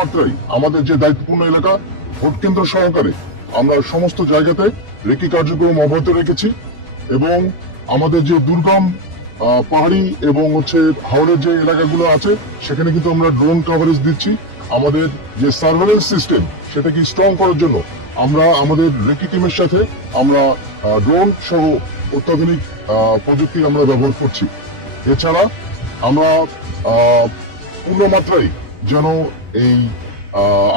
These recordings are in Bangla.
মাত্রায় আমাদের যে দায়িত্বপূর্ণ এলাকা ভোট কেন্দ্র সহকারে আমরা সমস্ত জায়গাতে রেকি কার্যক্রম অব্যাহত রেখেছি এবং আমাদের যে দুর্গম পাহাড়ি এবং হাওড়ের যে এলাকাগুলো আছে সেখানে কিন্তু আমরা ড্রোন কভারেজ দিচ্ছি। আমাদের যে সার্ভেলেন্স সিস্টেম সেটাকে স্ট্রং করার জন্য আমরা আমাদের রেকি টিমের সাথে আমরা ড্রোন সহ অত্যাধুনিক প্রযুক্তি আমরা ব্যবহার করছি। এছাড়া আমরা পূর্ণ মাত্রায় যেন এই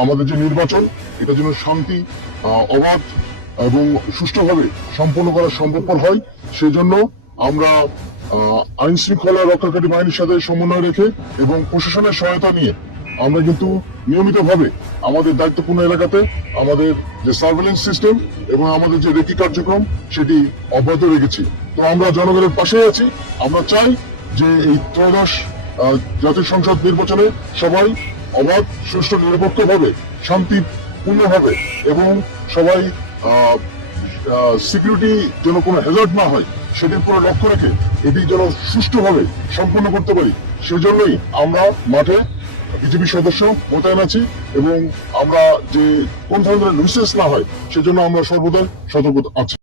আমাদের যে নির্বাচন এটা যেন শান্তি অবাধ এবং সুষ্ঠুভাবে সম্পন্ন করা সম্ভবপর হয় সেজন্য আমরা আইন শৃঙ্খলা রক্ষাকারী বাহিনীর সাথে সমন্বয় রেখে এবং প্রশাসনের সহায়তা নিয়ে আমরা কিন্তু নিয়মিতভাবে আমাদের দায়িত্বপূর্ণ এলাকাতে আমাদের যে সার্ভেলেন্স সিস্টেম এবং আমাদের যে রেকি কার্যক্রম সেটি অব্যাহত রেখেছি। তো আমরা জনগণের পাশে আছি। আমরা চাই যে এই ত্রয়োদশ জাতীয় সংসদ নির্বাচনে সবাই অবাধ সুষ্ঠু নিরপেক্ষভাবে শান্তিপূর্ণভাবে এবং সবাই সিকিউরিটি যেন কোনো হ্যাজার্ড না হয় সেটির উপরে লক্ষ্য রেখে এটি যেন সুষ্ঠুভাবে সম্পন্ন করতে পারি সেজন্যই আমরা মাঠে বিজেপি সদস্য মোতায়েন আছি এবং আমরা যে কোন ধরনের নিউসেন্স না হয় সেজন্য আমরা সর্বদা সতর্ক আছি।